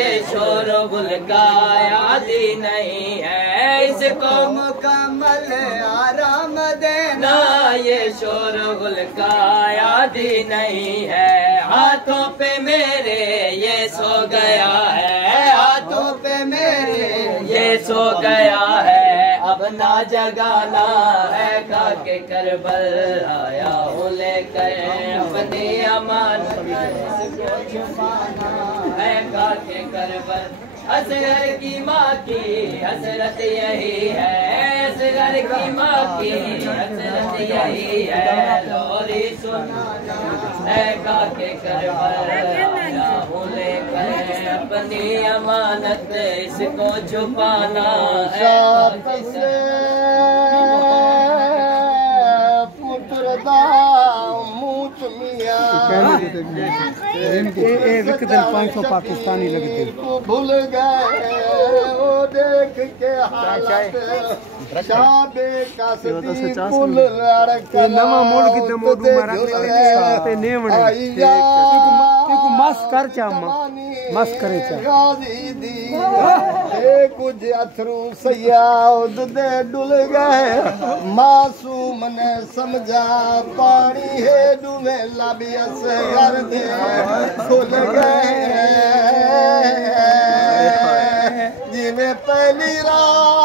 शोरगुल का याद नहीं है, इसको मुकम्मल आराम देना। ये शोरगुल का याद नहीं है, हाथों पे मेरे ये सो गया है, हाथों पे मेरे ये सो गया है। अब ना जगाना है खाके करबल, आया हूँ लेकर अपनी अमानत, इसको छुपाना है खाके करबल। असगर की माँ की हसरत यही है, असगर की माँ की हसरत यही है। लोरी सुनाना है खाके करबल, आया हूँ लेकर अपनी अमानत, इसको छुपाना है। एक दिन 500 पाकिस्तानी लगते भूल गए वो देख के हालत, शाबे कसदी कुल लड़का नवा मोड़ की मोडू मारा ते नेवणे को मस कर चामा मस करे चा गाजी दी कुछ अथरू सयाद दे डुल गए। मासूम ने समझा पानी है डूबे लबियस कर दे खुल गए। जिਵੇਂ पहली रात